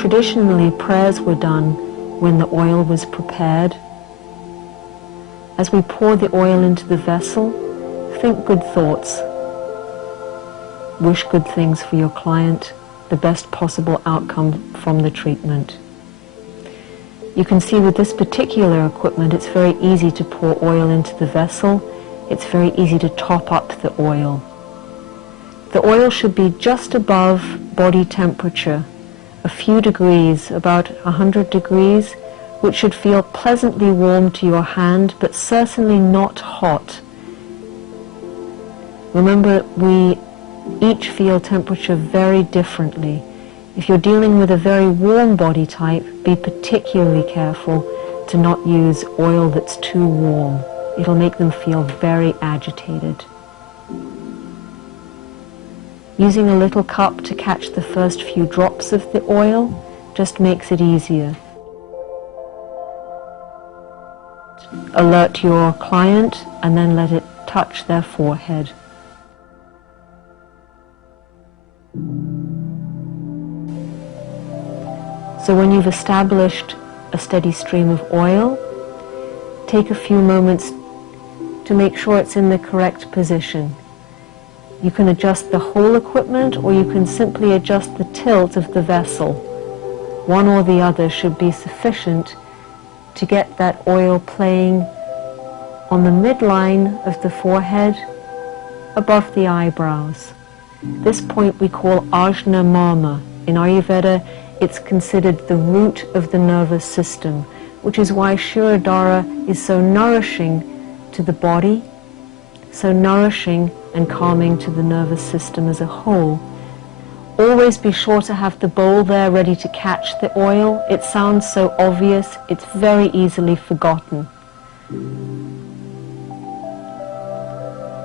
Traditionally, prayers were done when the oil was prepared. As we pour the oil into the vessel, think good thoughts. Wish good things for your client, the best possible outcome from the treatment. You can see with this particular equipment, it's very easy to pour oil into the vessel. It's very easy to top up the oil. The oil should be just above body temperature, a few degrees, about 100 degrees, which should feel pleasantly warm to your hand, but certainly not hot. Remember, we each feel temperature very differently. If you're dealing with a very warm body type, be particularly careful to not use oil that's too warm. It'll make them feel very agitated. Using a little cup to catch the first few drops of the oil just makes it easier. Alert your client and then let it touch their forehead. So when you've established a steady stream of oil, take a few moments to make sure it's in the correct position. You can adjust the whole equipment, or you can simply adjust the tilt of the vessel. One or the other should be sufficient to get that oil playing on the midline of the forehead, above the eyebrows. This point we call ajna mama. In Ayurveda, it's considered the root of the nervous system, which is why Shirodhara is so nourishing to the body, so nourishing and calming to the nervous system as a whole. Always be sure to have the bowl there ready to catch the oil. It sounds so obvious, it's very easily forgotten.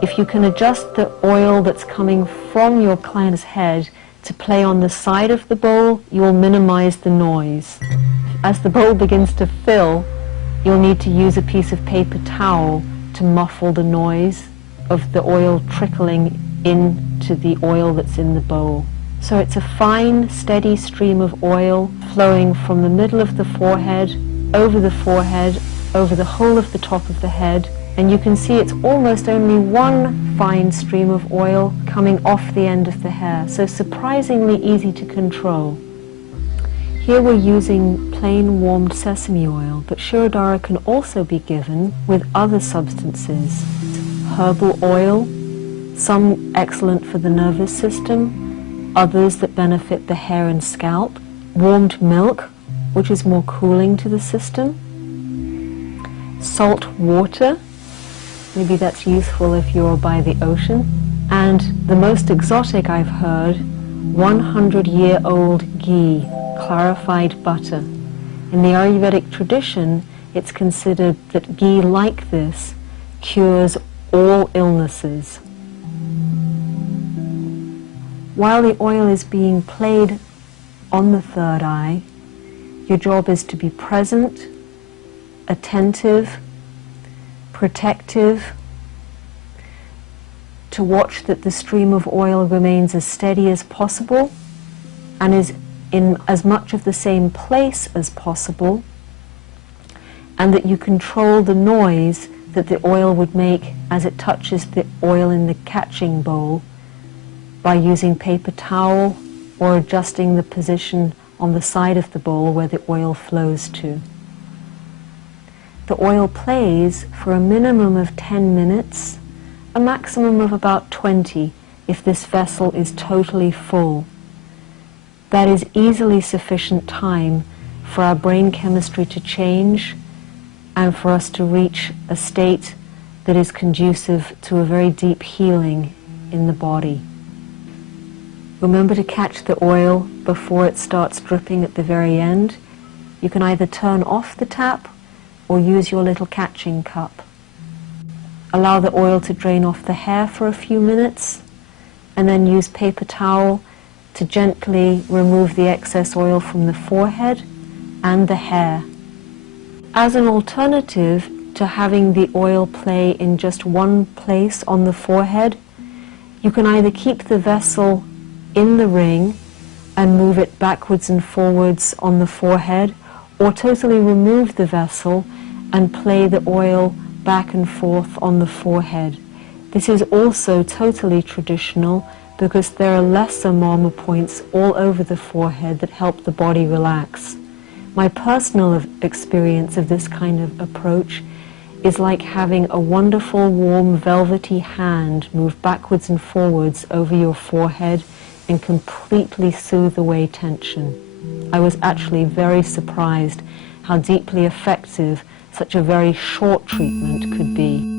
If you can adjust the oil that's coming from your client's head to play on the side of the bowl, you will minimize the noise. As the bowl begins to fill, you'll need to use a piece of paper towel to muffle the noise of the oil trickling into the oil that's in the bowl. So it's a fine, steady stream of oil flowing from the middle of the forehead, over the whole of the top of the head, and you can see it's almost only one fine stream of oil coming off the end of the hair, so surprisingly easy to control. Here we're using plain warmed sesame oil, but Shirodhara can also be given with other substances. Herbal oil, some excellent for the nervous system, others that benefit the hair and scalp. Warmed milk, which is more cooling to the system. Salt water, maybe that's useful if you're by the ocean. And the most exotic I've heard, 100-year-old ghee, clarified butter. In the Ayurvedic tradition, it's considered that ghee like this cures all illnesses. While the oil is being played on the third eye, your job is to be present, attentive, protective, to watch that the stream of oil remains as steady as possible and is in as much of the same place as possible, and that you control the noise that the oil would make as it touches the oil in the catching bowl by using paper towel or adjusting the position on the side of the bowl where the oil flows to. The oil plays for a minimum of 10 minutes, a maximum of about 20 if this vessel is totally full. That is easily sufficient time for our brain chemistry to change and for us to reach a state that is conducive to a very deep healing in the body. Remember to catch the oil before it starts dripping at the very end. You can either turn off the tap or use your little catching cup. Allow the oil to drain off the hair for a few minutes, and then use paper towel to gently remove the excess oil from the forehead and the hair. As an alternative to having the oil play in just one place on the forehead, you can either keep the vessel in the ring and move it backwards and forwards on the forehead, or totally remove the vessel and play the oil back and forth on the forehead. This is also totally traditional because there are lesser marma points all over the forehead that help the body relax. My personal experience of this kind of approach is like having a wonderful, warm, velvety hand move backwards and forwards over your forehead and completely soothe away tension. I was actually very surprised how deeply effective such a very short treatment could be.